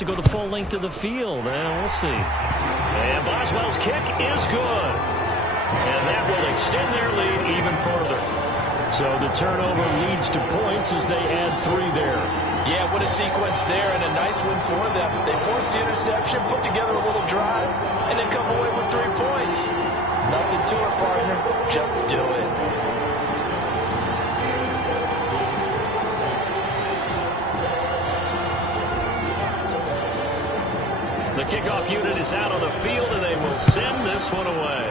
to go the full length of the field. We'll see. And Boswell's kick is good. And that will extend their lead even further. So the turnover leads to points as they add 3 there. Yeah, what a sequence there, and a nice win for them. They force the interception, put together a little drive, and then come away with 3 points. Nothing to it, partner. Just do it. The kickoff unit is out on the field, and they will send this one away.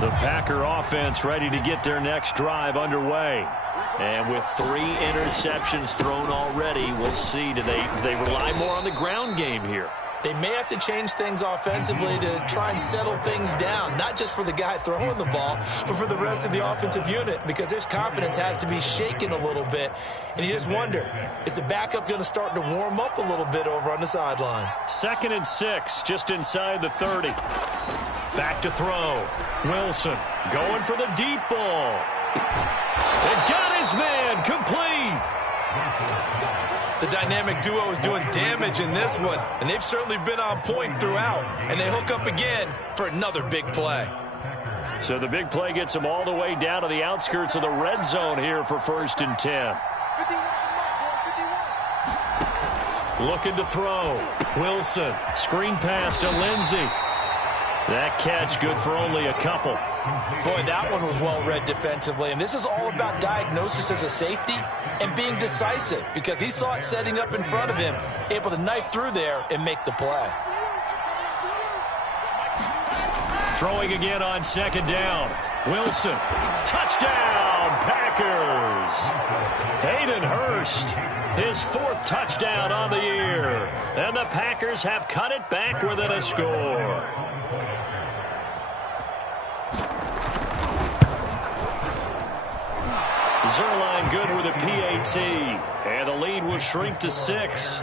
The Packer offense ready to get their next drive underway. And with 3 interceptions thrown already, we'll see. Do they rely more on the ground game here? They may have to change things offensively to try and settle things down, not just for the guy throwing the ball, but for the rest of the offensive unit, because their confidence has to be shaken a little bit. And you just wonder, is the backup going to start to warm up a little bit over on the sideline? 2nd and 6, just inside the 30. Back to throw. Wilson going for the deep ball. It got his man complete. The dynamic duo is doing damage in this one, and they've certainly been on point throughout, and they hook up again for another big play. So the big play gets them all the way down to the outskirts of the red zone here for 1st and 10. Looking to throw. Wilson, screen pass to Lindsey. That catch good for only a couple. Boy, that one was well read defensively, and this is all about diagnosis as a safety and being decisive, because he saw it setting up in front of him, able to knife through there and make the play. Throwing again on 2nd down. Wilson, touchdown, Packers. Hayden Hurst, his 4th touchdown on the year. And the Packers have cut it back within a score. Zerline good with a PAT, and the lead will shrink to 6.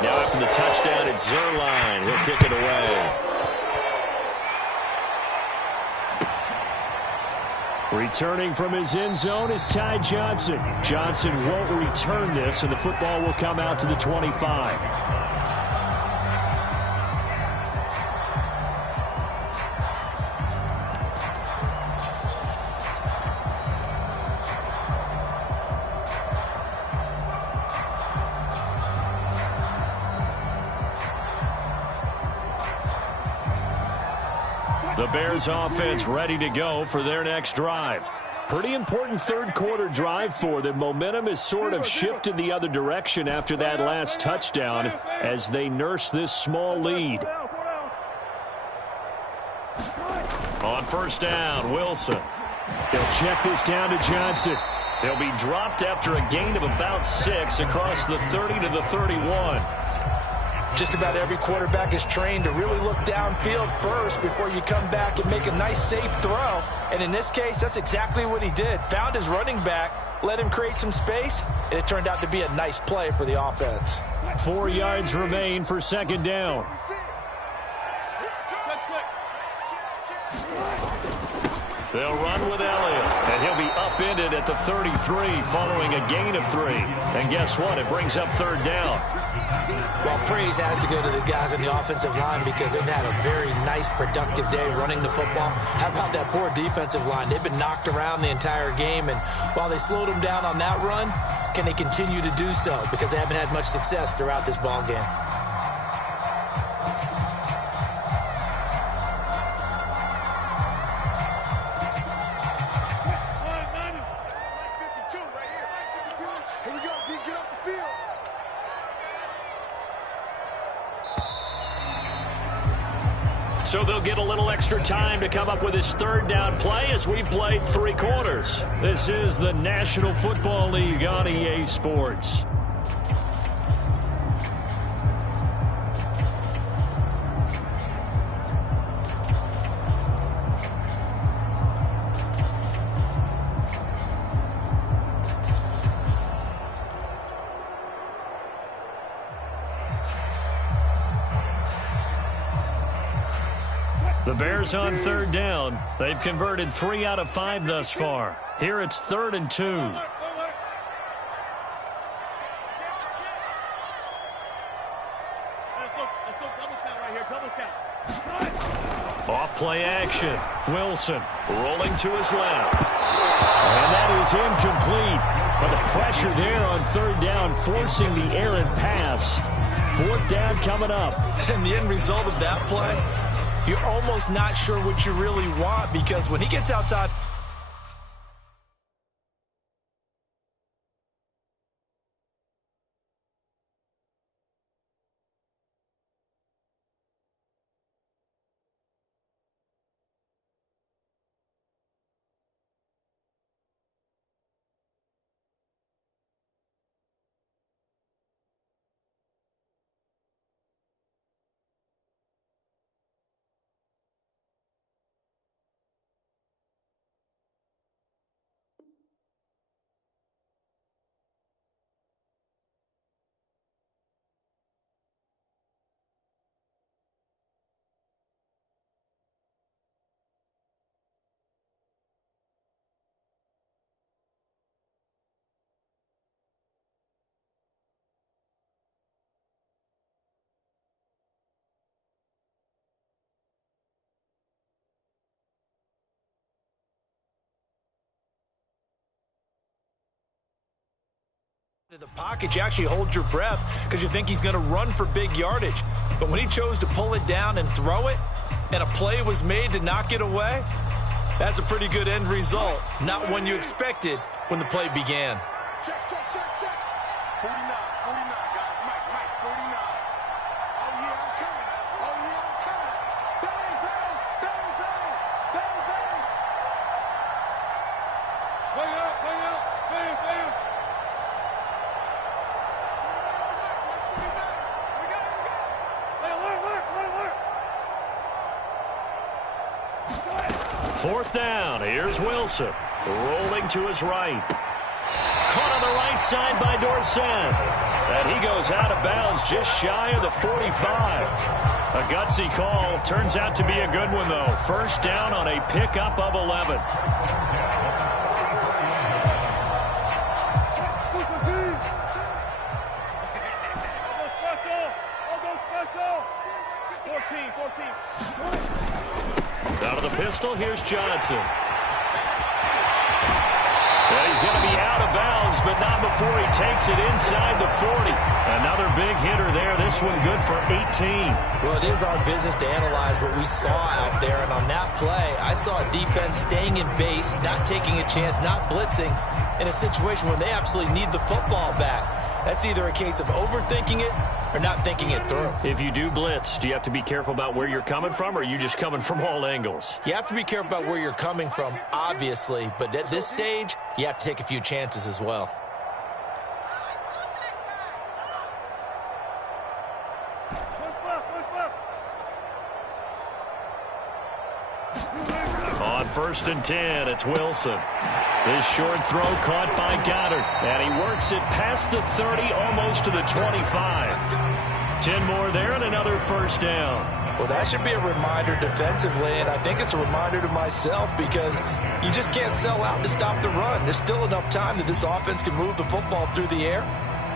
Now after the touchdown, it's Zerline. He'll kick it away. Returning from his end zone is Ty Johnson. Johnson won't return this, and the football will come out to the 25. The Bears offense ready to go for their next drive. Pretty important 3rd quarter drive for them. Momentum has sort of shifted the other direction after that last touchdown as they nurse this small lead. On 1st down, Wilson. They'll check this down to Johnson. They'll be dropped after a gain of about 6 across the 30 to the 31. Just about every quarterback is trained to really look downfield first before you come back and make a nice, safe throw. And in this case, that's exactly what he did. Found his running back, let him create some space, and it turned out to be a nice play for the offense. 4 yards remain for 2nd down. They'll run with Elliott, and he'll be upended at the 33 following a gain of 3. And guess what? It brings up 3rd down. Well, praise has to go to the guys on the offensive line because they've had a very nice, productive day running the football. How about that poor defensive line? They've been knocked around the entire game, and while they slowed them down on that run, can they continue to do so? Because they haven't had much success throughout this ball game. So they'll get a little extra time to come up with his 3rd down play as we've played 3 quarters. This is the National Football League on EA Sports. The Bears on third down. They've converted 3 out of 5 thus far. Here it's 3rd and 2. Off play action. Wilson rolling to his left. And that is incomplete. But the pressure there on third down, forcing the errant pass. 4th down coming up. And the end result of that play, you're almost not sure what you really want, because when he gets outside. The pocket, you actually hold your breath because you think he's going to run for big yardage. But when he chose to pull it down and throw it, and a play was made to knock it away, that's a pretty good end result. Not one you expected when the play began. Check, check, check, check. 49, 49, guys. Mike, 49. Oh, yeah, I'm coming. Oh, yeah, I'm coming. Bang, bang, bang, bang, bang, bang. Way up, bang, bang. Fourth down. Here's Wilson. Rolling to his right. Caught on the right side by Dorsett. And he goes out of bounds just shy of the 45. A gutsy call. Turns out to be a good one, though. First down on a pickup of 11. Out of the pistol, here's Johnson. Well, he's going to be out of bounds, but not before he takes it inside the 40. Another big hitter there. This one good for 18. Well, it is our business to analyze what we saw out there. And on that play, I saw a defense staying in base, not taking a chance, not blitzing in a situation where they absolutely need the football back. That's either a case of overthinking it or not thinking it through. If you do blitz, do you have to be careful about where you're coming from, or are you just coming from all angles? You have to be careful about where you're coming from, obviously, but at this stage, you have to take a few chances as well. On 1st and 10, it's Wilson. This short throw caught by Goddard, and he works it past the 30, almost to the 25. 10 more there and another first down. Well, that should be a reminder defensively, and I think it's a reminder to myself, because you just can't sell out to stop the run. There's still enough time that this offense can move the football through the air,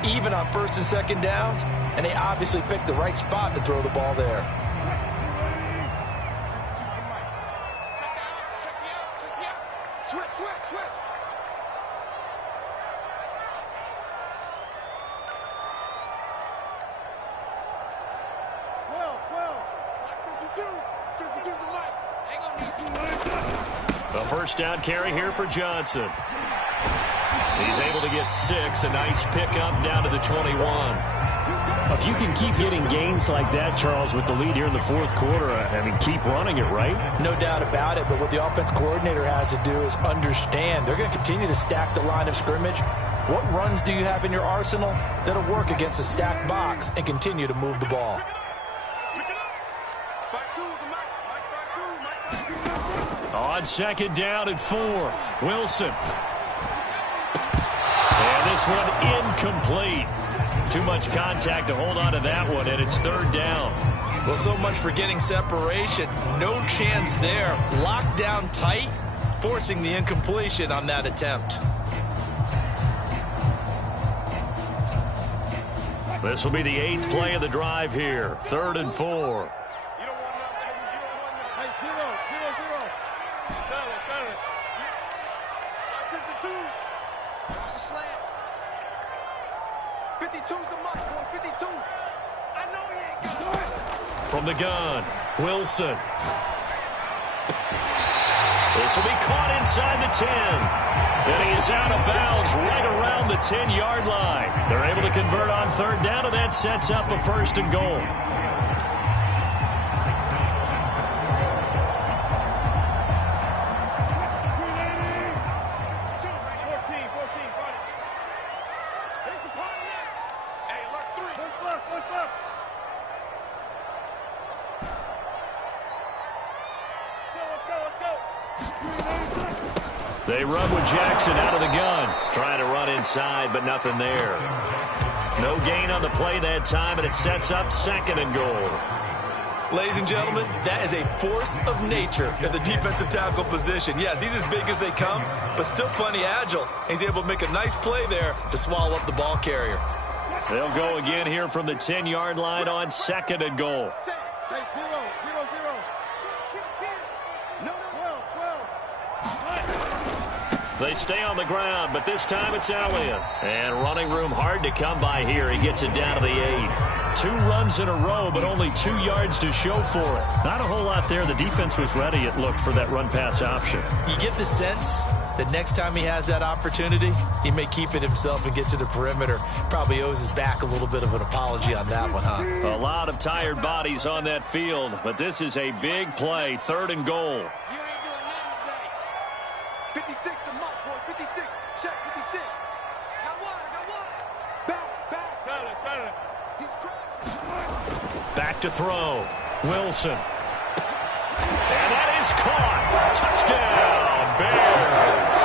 even on 1st and 2nd downs, and they obviously picked the right spot to throw the ball there. A first down carry here for Johnson. He's able to get 6. A nice pickup down to the 21. If you can keep getting gains like that, Charles, with the lead here in the 4th quarter, I mean, keep running it, right? No doubt about it, but what the offense coordinator has to do is understand they're going to continue to stack the line of scrimmage. What runs do you have in your arsenal that'll work against a stacked box and continue to move the ball? On 2nd down at 4, Wilson. And This one incomplete. Too much contact to hold on to that one, and it's third down. Well, so much for getting separation. No chance there. Locked down tight, forcing the incompletion on that attempt. This will be the 8th play of the drive here. 3rd and 4. You don't want nothing. You don't want nothing. Hey, 0. Got it. 52. Watch the slant. 52's the mark, boy. 52. I know he ain't got it. From the gun, Wilson. This will be caught inside the 10. And he is out of bounds right around the 10-yard line. They're able to convert on 3rd down, and that sets up a 1st and goal. They run with Jackson out of the gun. Trying to run inside, but nothing there. No gain on the play that time, and it sets up 2nd and goal. Ladies and gentlemen, that is a force of nature at the defensive tackle position. Yes, he's as big as they come, but still plenty agile. He's able to make a nice play there to swallow up the ball carrier. They'll go again here from the 10-yard line on 2nd and goal. Say 0. No, 12. They stay on the ground, but this time it's Elliott. And running room hard to come by here. He gets it down to the 8. 2 runs in a row, but only 2 yards to show for it. Not a whole lot there. The defense was ready, it looked, for that run-pass option. You get the sense that next time he has that opportunity, he may keep it himself and get to the perimeter. Probably owes his back a little bit of an apology on that one, huh? A lot of tired bodies on that field, but this is a big play. 3rd and goal. 56 the mark, boy. 56. Check 56. Got one. Back. Got it. He's crashing. Back to throw. Wilson. And that is caught. Touchdown, Bears.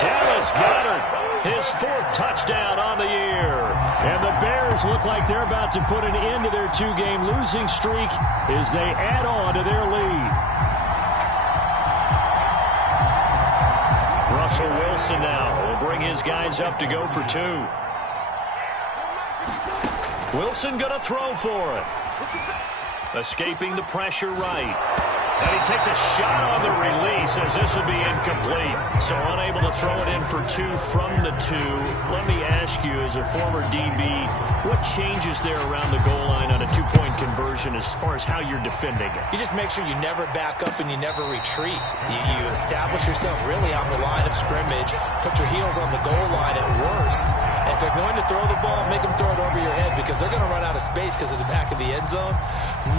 Dallas Goedert, his 4th touchdown on the year. And the Bears look like they're about to put an end to their 2-game losing streak as they add on to their lead. Russell Wilson now will bring his guys up to go for 2. Wilson going to throw for it. Escaping the pressure right. And he takes a shot on the release as this will be incomplete. So unable to throw it in for 2 from the 2. Let me ask you, as a former DB, what changes there around the goal line on a 2-point conversion as far as how you're defending it? You just make sure you never back up and you never retreat. You establish yourself really on the line of scrimmage, put your heels on the goal line at worst. And if they're going to throw the ball, make them throw it over your head because they're going to run out of space because of the back of the end zone.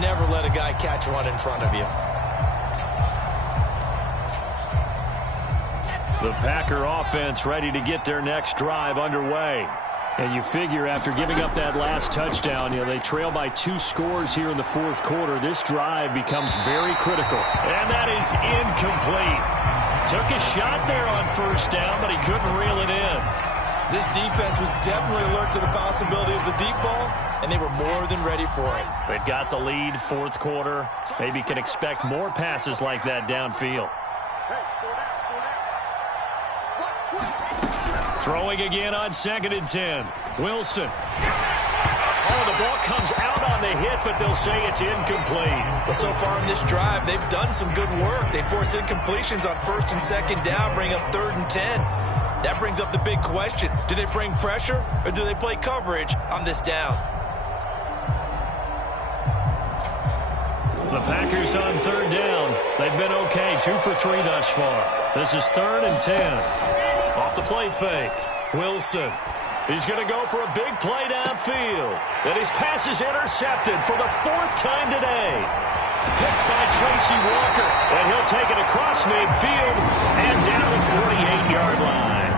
Never let a guy catch one in front of you. The Packer offense ready to get their next drive underway. And you figure after giving up that last touchdown, they trail by 2 scores here in the 4th quarter. This drive becomes very critical. And that is incomplete. Took a shot there on 1st down, but he couldn't reel it in. This defense was definitely alert to the possibility of the deep ball, and they were more than ready for it. They've got the lead, 4th quarter. Maybe can expect more passes like that downfield. Throwing again on 2nd and 10. Wilson. Oh, the ball comes out on the hit, but they'll say it's incomplete. Well, so far in this drive, they've done some good work. They force incompletions on 1st and 2nd down, bring up 3rd and 10. That brings up the big question. Do they bring pressure, or do they play coverage on this down? The Packers on 3rd down. They've been okay, 2 for 3 thus far. This is 3rd and 10. Off the play fake. Wilson. He's going to go for a big play downfield. And his pass is intercepted for the 4th time today. Picked by Tracy Walker. And he'll take it across midfield and down the 48-yard line.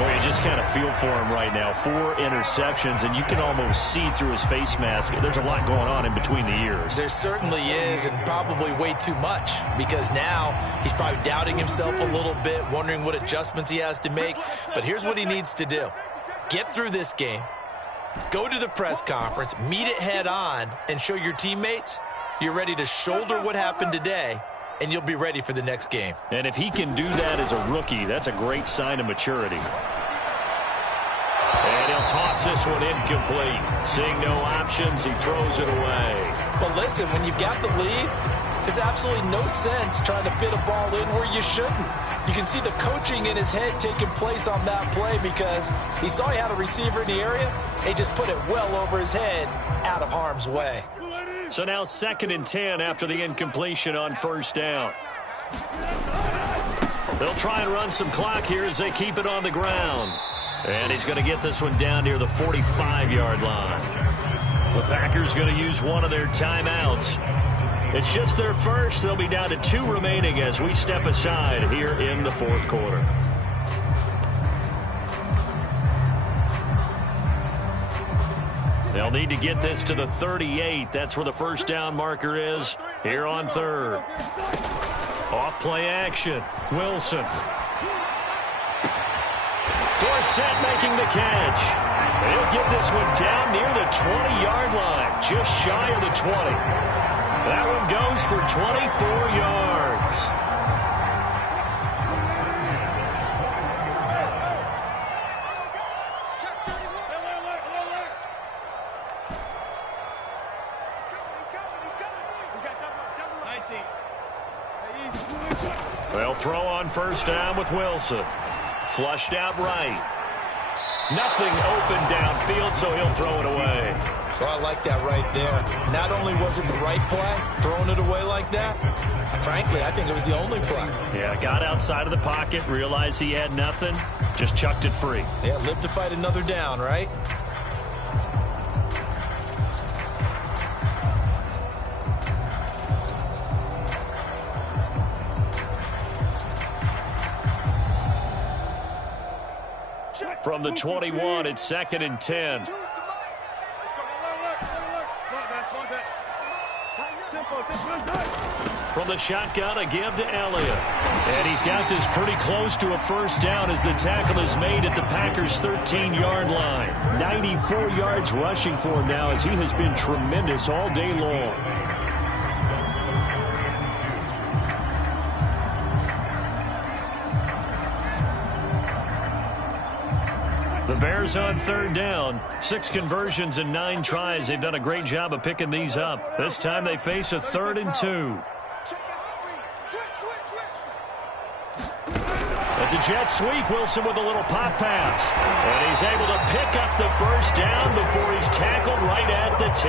Well, you just kind of feel for him right now. 4 interceptions, and you can almost see through his face mask. There's a lot going on in between the ears. There certainly is, and probably way too much, because now he's probably doubting himself a little bit, wondering what adjustments he has to make. But here's what he needs to do. Get through this game, go to the press conference, meet it head on, and show your teammates you're ready to shoulder what happened today, and you'll be ready for the next game. And if he can do that as a rookie, that's a great sign of maturity. And he'll toss this one incomplete. Seeing no options, he throws it away. Well, listen, when you've got the lead, there's absolutely no sense trying to fit a ball in where you shouldn't. You can see the coaching in his head taking place on that play because he saw he had a receiver in the area. He just put it well over his head, out of harm's way. So now 2nd and 10 after the incompletion on 1st down. They'll try and run some clock here as they keep it on the ground. And he's going to get this one down near the 45-yard line. The Packers going to use one of their timeouts. It's just their first. They'll be down to 2 remaining as we step aside here in the 4th quarter. They'll need to get this to the 38. That's where the 1st down marker is here on 3rd. Off play action. Wilson. Dorsett making the catch. He'll get this one down near the 20-yard line, just shy of the 20. That one goes for 24 yards. They'll throw on 1st down with Wilson. Flushed out right. Nothing open downfield, so he'll throw it away. So I like that right there. Not only was it the right play, throwing it away like that, frankly, I think it was the only play. Yeah, got outside of the pocket, realized he had nothing, just chucked it free. Yeah, live to fight another down, right? From the 21, it's 2nd and 10. From the shotgun, a give to Elliott. And he's got this pretty close to a 1st down as the tackle is made at the Packers' 13-yard line. 94 yards rushing for him now as he has been tremendous all day long. The Bears on 3rd down. 6 conversions and 9 tries. They've done a great job of picking these up. This time they face a 3rd and 2. It's a jet sweep. Wilson with a little pop pass. And he's able to pick up the 1st down before he's tackled right at the 10.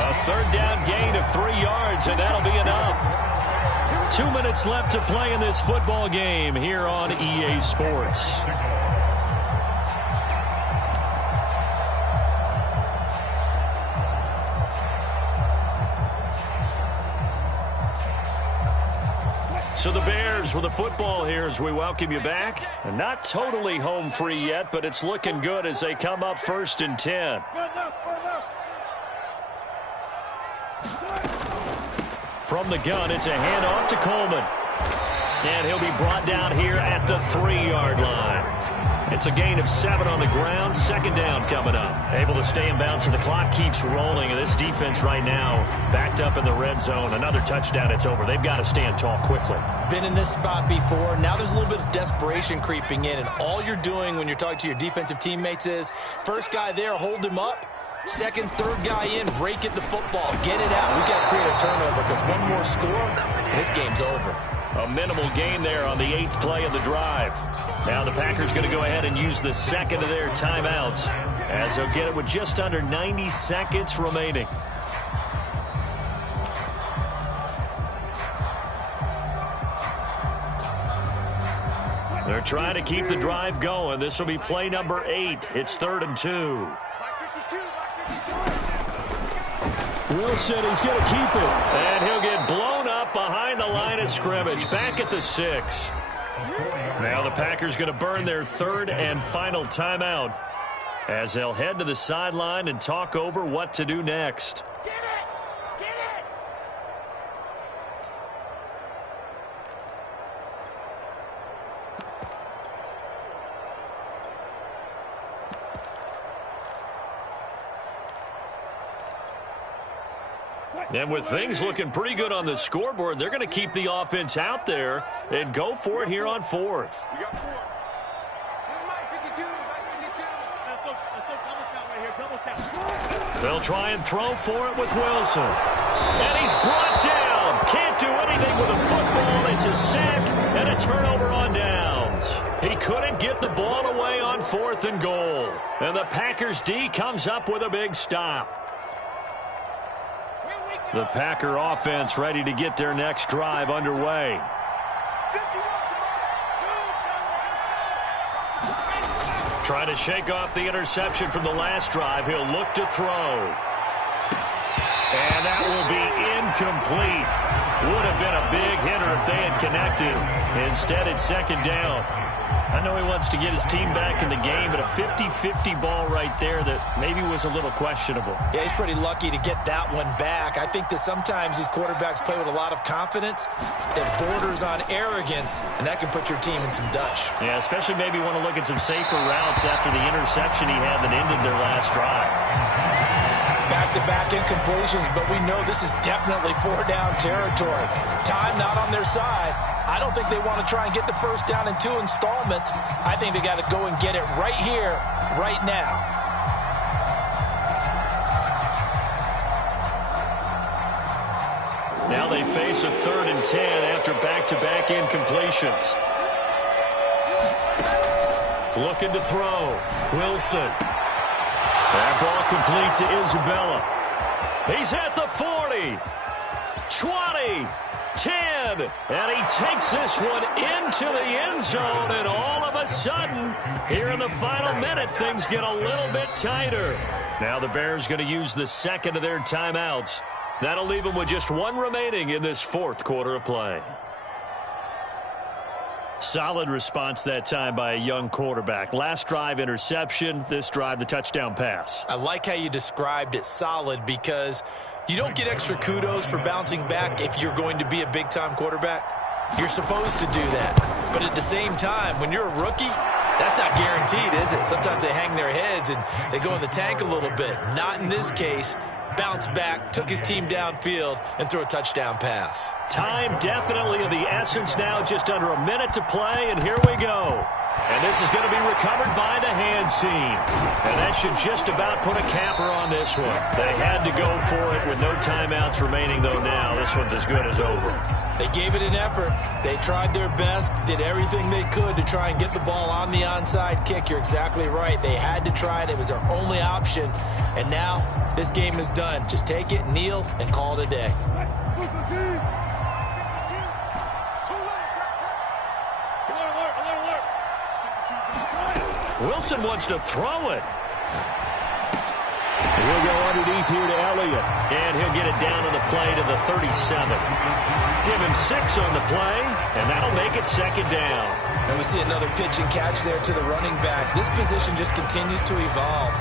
A 3rd down gain of 3 yards, and that'll be enough. 2 minutes left to play in this football game here on EA Sports. So the Bears with the football here as we welcome you back. And not totally home free yet, but it's looking good as they come up 1st and 10. From the gun, it's a handoff to Coleman. And he'll be brought down here at the 3-yard line. It's a gain of 7 on the ground. 2nd down coming up. Able to stay in bounds, so the clock keeps rolling. And this defense right now backed up in the red zone. Another touchdown, it's over. They've got to stand tall quickly. Been in this spot before. Now there's a little bit of desperation creeping in. And all you're doing when you're talking to your defensive teammates is, first guy there, hold him up. 2nd, 3rd guy in, rake at the football. Get it out. We've got to create a turnover because one more score, and this game's over. A minimal gain there on the 8th play of the drive. Now the Packers going to go ahead and use the 2nd of their timeouts as they'll get it with just under 90 seconds remaining. They're trying to keep the drive going. This will be play number 8. It's 3rd and 2. Wilson, he's going to keep it. And he'll get blown up behind the line of scrimmage. Back at the 6. Now the Packers going to burn their third and final timeout as they'll head to the sideline and talk over what to do next. Get it! Get it! And with things looking pretty good on the scoreboard, they're going to keep the offense out there and go for it here on fourth. We got 4. Mike 52, Mike 52. Let's go double count right here, double count. They'll try and throw for it with Wilson. And he's brought down. Can't do anything with a football. It's a sack and a turnover on downs. He couldn't get the ball away on 4th and goal. And the Packers D comes up with a big stop. The Packer offense ready to get their next drive underway. Trying to shake off the interception from the last drive. He'll look to throw. And that will be incomplete. Would have been a big hitter if they had connected. Instead, it's second down. I know he wants to get his team back in the game, but a 50-50 ball right there that maybe was a little questionable. Yeah, he's pretty lucky to get that one back. I think that sometimes these quarterbacks play with a lot of confidence that borders on arrogance, and that can put your team in some dutch. Yeah, especially maybe want to look at some safer routes after the interception he had that ended their last drive. Back-to-back incompletions, but we know this is definitely 4-down territory. Time not on their side. I don't think they want to try and get the first down in 2 installments. I think they got to go and get it right here, right now. Now they face a 3rd and 10 after back-to-back incompletions. Looking to throw. Wilson. That ball complete to Isabella. He's at the 40. 20. 10. And he takes this one into the end zone. And all of a sudden, here in the final minute, things get a little bit tighter. Now the Bears going to use the second of their timeouts. That'll leave them with just 1 remaining in this 4th quarter of play. Solid response that time by a young quarterback. Last drive, interception. This drive, the touchdown pass. I like how you described it, solid, because you don't get extra kudos for bouncing back if you're going to be a big-time quarterback. You're supposed to do that. But at the same time, when you're a rookie, that's not guaranteed, is it? Sometimes they hang their heads and they go in the tank a little bit. Not in this case. Bounced back, took his team downfield, and threw a touchdown pass. Time definitely of the essence now, just under a minute to play, and here we go. And this is going to be recovered by the hands team. And that should just about put a capper on this one. They had to go for it with no timeouts remaining, though now this one's as good as over. They gave it an effort. They tried their best, did everything they could to try and get the ball on the onside kick. You're exactly right. They had to try it. It was their only option. And now this game is done. Just take it, kneel, and call it a day. Wilson wants to throw it. He'll go underneath here to Elliott. And he'll get it down on the play to the 37. Give him 6 on the play, and that'll make it second down. And we see another pitch and catch there to the running back. This position just continues to evolve.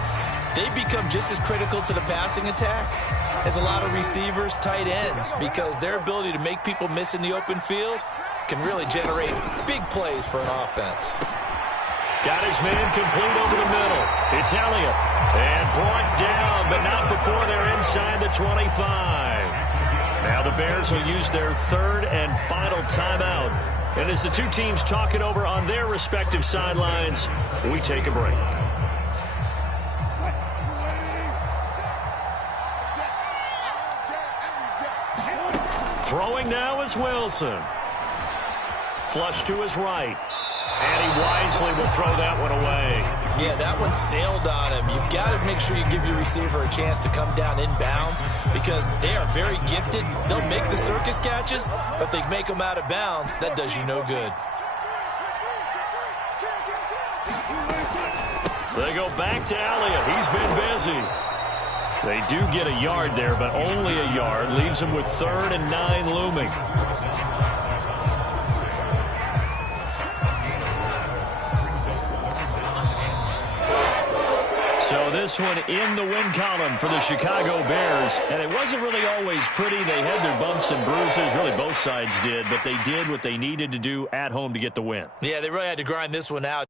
They become just as critical to the passing attack as a lot of receivers, tight ends, because their ability to make people miss in the open field can really generate big plays for an offense. Got his man complete over the middle. It's Elliott. And brought down, but not before they're inside the 25. Now the Bears will use their 3rd and final timeout. And as the two teams talk it over on their respective sidelines, we take a break. Throwing now is Wilson. Flush to his right. And he wisely will throw that one away. Yeah, that one sailed on him. You've got to make sure you give your receiver a chance to come down inbounds because they are very gifted. They'll make the circus catches, but they make them out of bounds. That does you no good. They go back to Elliott. He's been busy. They do get a yard there, but only a yard. Leaves them with 3rd and 9 looming. So this one in the win column for the Chicago Bears. And it wasn't really always pretty. They had their bumps and bruises. Really, both sides did. But they did what they needed to do at home to get the win. Yeah, they really had to grind this one out.